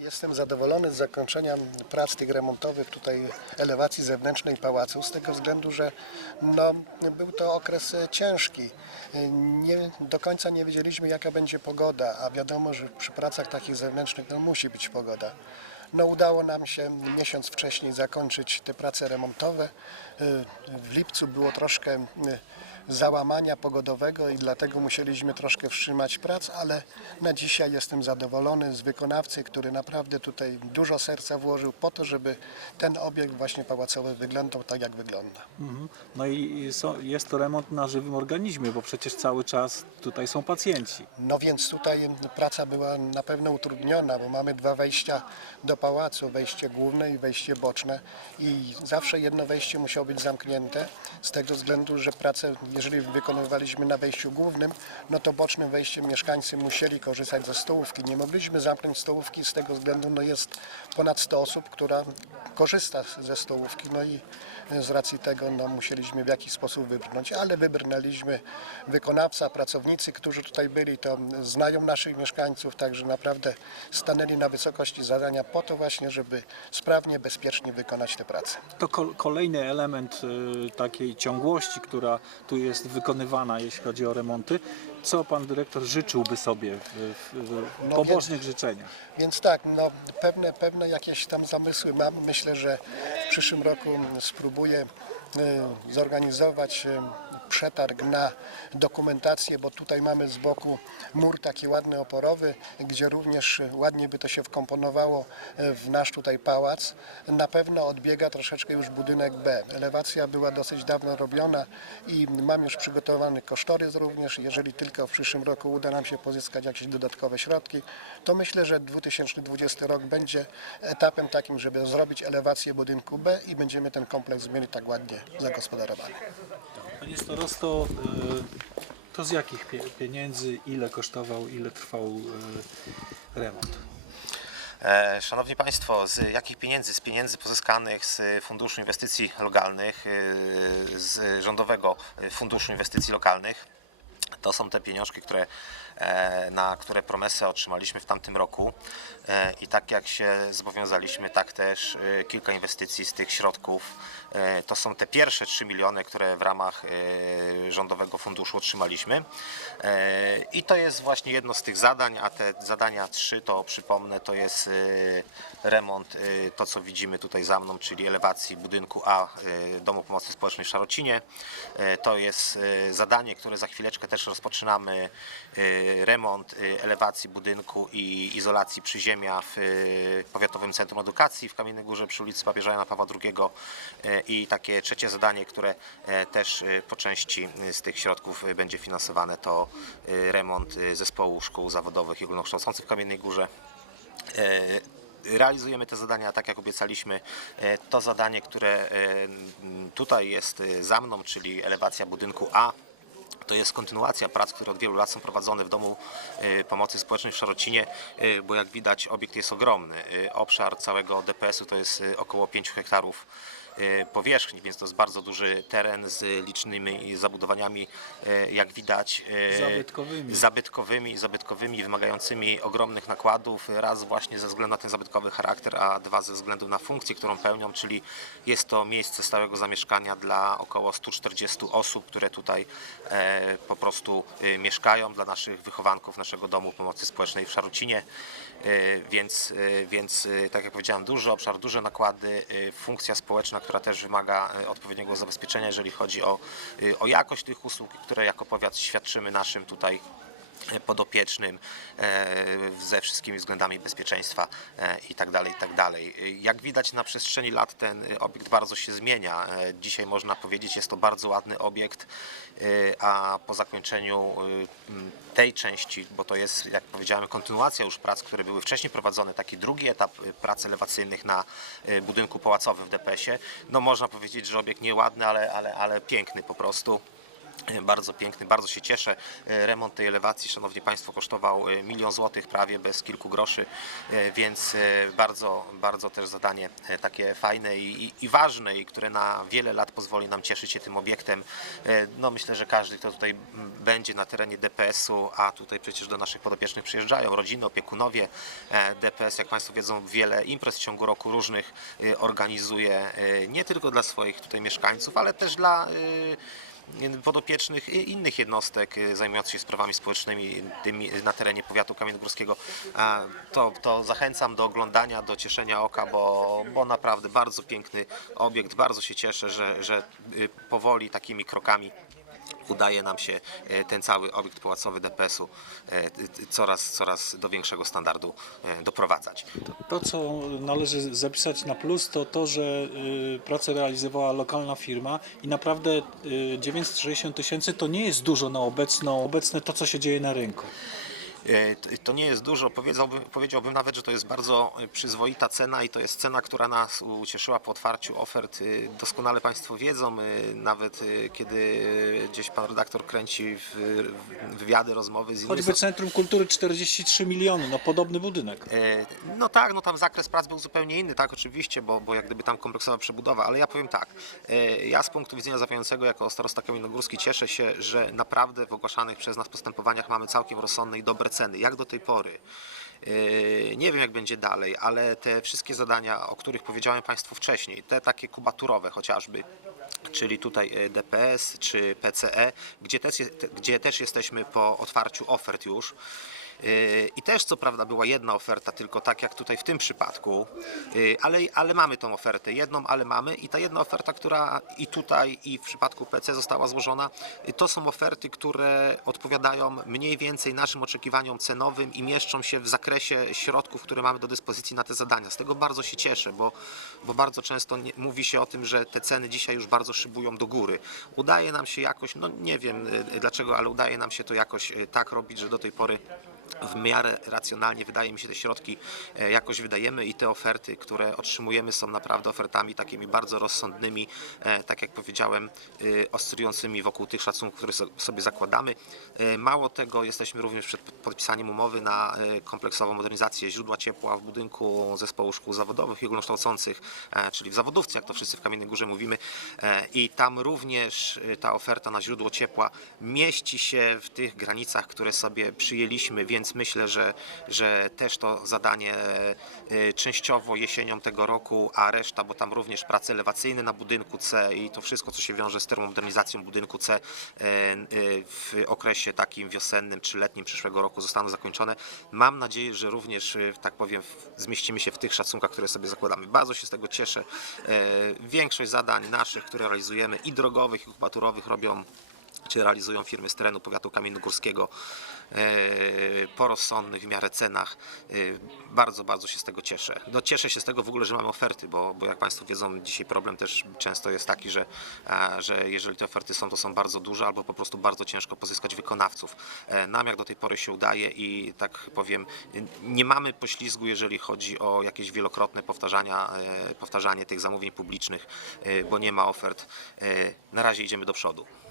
Jestem zadowolony z zakończenia prac tych remontowych tutaj elewacji zewnętrznej pałacu z tego względu, że no, był to okres ciężki. Nie, do końca nie wiedzieliśmy jaka będzie pogoda, a wiadomo, że przy pracach takich zewnętrznych no, musi być pogoda. No, udało nam się miesiąc wcześniej zakończyć te prace remontowe. W lipcu było troszkę załamania pogodowego i dlatego musieliśmy troszkę wstrzymać prac, ale na dzisiaj jestem zadowolony z wykonawcy, który naprawdę tutaj dużo serca włożył po to, żeby ten obiekt właśnie pałacowy wyglądał tak, jak wygląda. Mhm. No i są, jest to remont na żywym organizmie, bo przecież cały czas tutaj są pacjenci. No więc tutaj praca była na pewno utrudniona, bo mamy dwa wejścia do pałacu, wejście główne i wejście boczne i zawsze jedno wejście musiało być zamknięte z tego względu, że pracę, jeżeli wykonywaliśmy na wejściu głównym, no to bocznym wejściem mieszkańcy musieli korzystać ze stołówki. Nie mogliśmy zamknąć stołówki z tego względu, no jest ponad 100 osób, która korzysta ze stołówki, no i z racji tego no, musieliśmy w jakiś sposób wybrnąć, ale wybrnęliśmy. Wykonawca, pracownicy, którzy tutaj byli, to znają naszych mieszkańców, także naprawdę stanęli na wysokości zadania po to właśnie, żeby sprawnie, bezpiecznie wykonać te prace. To kol- kolejny element y, takiej ciągłości, która tu jest wykonywana, jeśli chodzi o remonty. Co pan dyrektor życzyłby sobie w, w, No pobożnych życzeniach? Więc tak, no, pewne, pewne jakieś tam zamysły mam. Myślę, że w przyszłym roku spróbuję y, zorganizować y, przetarg na dokumentację, bo tutaj mamy z boku mur taki ładny oporowy, gdzie również ładnie by to się wkomponowało w nasz tutaj pałac. Na pewno odbiega troszeczkę już budynek B. Elewacja była dosyć dawno robiona i mam już przygotowany kosztorys również. Jeżeli tylko w przyszłym roku uda nam się pozyskać jakieś dodatkowe środki, to myślę, że 2020 rok będzie etapem takim, żeby zrobić elewację budynku B i będziemy ten kompleks mieli tak ładnie zagospodarowany. Starosto, y, to z jakich pie- pieniędzy, ile kosztował, ile trwał y, remont? E, Szanowni Państwo, z jakich pieniędzy? Z pieniędzy pozyskanych z Funduszu Inwestycji Lokalnych, e, z Rządowego Funduszu Inwestycji Lokalnych. To są te pieniążki, które, e, na które promesę otrzymaliśmy w tamtym roku E, i tak jak się zobowiązaliśmy, tak też e, kilka inwestycji z tych środków. E, To są te pierwsze 3 miliony, które w ramach e, Rządowego Funduszu otrzymaliśmy. E, I to jest właśnie jedno z tych zadań, a te zadania trzy to przypomnę, to jest remont, to co widzimy tutaj za mną, czyli elewacji budynku A Domu Pomocy Społecznej w Szarocinie. To jest zadanie, które za chwileczkę też rozpoczynamy, remont elewacji budynku i izolacji przyziemia w Powiatowym Centrum Edukacji w Kamiennej Górze przy ulicy Papieża Jana Pawła II i takie trzecie zadanie, które e, też e, po części e, z tych środków będzie finansowane to remont zespołu szkół zawodowych i ogólnokształcących w Kamiennej Górze. Realizujemy te zadania tak jak obiecaliśmy. To zadanie, które tutaj jest za mną, czyli elewacja budynku A, to jest kontynuacja prac, które od wielu lat są prowadzone w Domu Pomocy Społecznej w Szarocinie, bo jak widać obiekt jest ogromny. Obszar całego DPS-u to jest około 5 hektarów powierzchni, więc to jest bardzo duży teren z licznymi zabudowaniami, e, jak widać. e, Zabytkowymi. zabytkowymi, zabytkowymi, wymagającymi ogromnych nakładów, raz właśnie ze względu na ten zabytkowy charakter, a dwa ze względu na funkcję, którą pełnią, czyli jest to miejsce stałego zamieszkania dla około 140 osób, które tutaj e, po prostu mieszkają, dla naszych wychowanków naszego Domu Pomocy Społecznej w Szarocinie, e, więc, więc tak jak powiedziałem, duży obszar, duże nakłady, funkcja społeczna, która też wymaga e, odpowiedniego zabezpieczenia, jeżeli chodzi o, e, o jakość tych usług, które jako powiat świadczymy naszym tutaj podopiecznym e, ze wszystkimi względami bezpieczeństwa e, i tak dalej, i tak dalej. Jak widać na przestrzeni lat ten obiekt bardzo się zmienia. E, Dzisiaj można powiedzieć jest to bardzo ładny obiekt, a po zakończeniu tej części, bo to jest jak powiedziałem kontynuacja już prac, które były wcześniej prowadzone, taki drugi etap e, prac elewacyjnych na e, budynku pałacowym w DPS-ie, no można powiedzieć, że obiekt nieładny, ale, ale, ale piękny po prostu. Bardzo piękny, bardzo się cieszę. E, Remont tej elewacji, Szanowni Państwo, kosztował e, milion złotych prawie bez kilku groszy, e, więc bardzo, bardzo też zadanie takie fajne i, i, ważne i które na wiele lat pozwoli nam cieszyć się tym obiektem. No myślę, że każdy, kto tutaj będzie na terenie DPS-u, a tutaj przecież do naszych podopiecznych przyjeżdżają rodziny, opiekunowie. DPS, jak Państwo wiedzą, wiele imprez w ciągu roku różnych organizuje, nie tylko dla swoich tutaj mieszkańców, ale też dla podopiecznych i innych jednostek y, zajmujących się sprawami społecznymi tymi na terenie powiatu kamiennogórskiego, to, to zachęcam do oglądania, do cieszenia oka, bo, bo naprawdę bardzo piękny obiekt, bardzo się cieszę, że, że y, powoli takimi krokami udaje nam się e, ten cały obiekt pałacowy DPS-u e, coraz, coraz do większego standardu e, doprowadzać. To, co należy zapisać na plus, to to, że y, pracę realizowała lokalna firma i naprawdę y, 960 tysięcy to nie jest dużo na obecną, obecne to, co się dzieje na rynku. E, To nie jest dużo, powiedziałbym, powiedziałbym nawet, że to jest bardzo e, przyzwoita cena i to jest cena, która nas ucieszyła po otwarciu ofert. E, Doskonale Państwo wiedzą, nawet kiedy gdzieś Pan redaktor kręci wywiady, rozmowy z innymi... Choćby Centrum Kultury 43 miliony, no podobny budynek. No tak, no tam zakres prac był zupełnie inny, tak oczywiście, bo, bo jak gdyby tam kompleksowa przebudowa, ale ja powiem tak, ja z punktu widzenia zamawiającego jako starosta kamiennogórski cieszę się, że naprawdę w ogłaszanych przez nas postępowaniach mamy całkiem rozsądne i dobre jak do tej pory. E, Nie wiem jak będzie dalej, ale te wszystkie zadania, o których powiedziałem Państwu wcześniej, te takie kubaturowe chociażby, czyli tutaj e, DPS czy PCE, gdzie też, gdzie też jesteśmy po otwarciu ofert już. I też co prawda była jedna oferta, tylko tak jak tutaj w tym przypadku, yy, ale, ale mamy tą ofertę, jedną, ale mamy i ta jedna oferta, która i tutaj i w przypadku PC została złożona, yy, to są oferty, które odpowiadają mniej więcej naszym oczekiwaniom cenowym i mieszczą się w zakresie środków, które mamy do dyspozycji na te zadania. Z tego bardzo się cieszę, bo, bo bardzo często nie, mówi się o tym, że te ceny dzisiaj już bardzo szybują do góry. Udaje nam się jakoś, no nie wiem yy, dlaczego, ale udaje nam się to jakoś tak robić, że do tej pory w miarę racjonalnie wydaje mi się te środki e, jakoś wydajemy i te oferty, które otrzymujemy są naprawdę ofertami takimi bardzo rozsądnymi, e, tak jak powiedziałem, e, oscylującymi wokół tych szacunków, które so- sobie zakładamy. Mało tego, jesteśmy również przed podpisaniem umowy na kompleksową modernizację źródła ciepła w budynku zespołu szkół zawodowych i ogólnokształcących, czyli w zawodówce, jak to wszyscy w Kamiennej Górze mówimy i tam również ta oferta na źródło ciepła mieści się w tych granicach, które sobie przyjęliśmy, więc myślę, że, że też to zadanie e, częściowo jesienią tego roku, a reszta, bo tam również prace elewacyjne na budynku C i to wszystko, co się wiąże z termomodernizacją budynku C e, e, w okresie takim wiosennym czy letnim przyszłego roku zostaną zakończone. Mam nadzieję, że również, tak powiem, zmieścimy się w tych szacunkach, które sobie zakładamy. Bardzo się z tego cieszę. Większość zadań naszych, które realizujemy i drogowych, i kubaturowych robią czy realizują firmy z terenu powiatu kamiennogórskiego e, po rozsądnych w miarę cenach. E, Bardzo, bardzo się z tego cieszę. No, cieszę się z tego w ogóle, że mamy oferty, bo, bo jak Państwo wiedzą, dzisiaj problem też często jest taki, że, e, że jeżeli te oferty są, to są bardzo duże albo po prostu bardzo ciężko pozyskać wykonawców. Nam jak do tej pory się udaje i tak powiem, nie mamy poślizgu, jeżeli chodzi o jakieś wielokrotne powtarzania, powtarzanie tych zamówień publicznych, bo nie ma ofert. Na razie idziemy do przodu.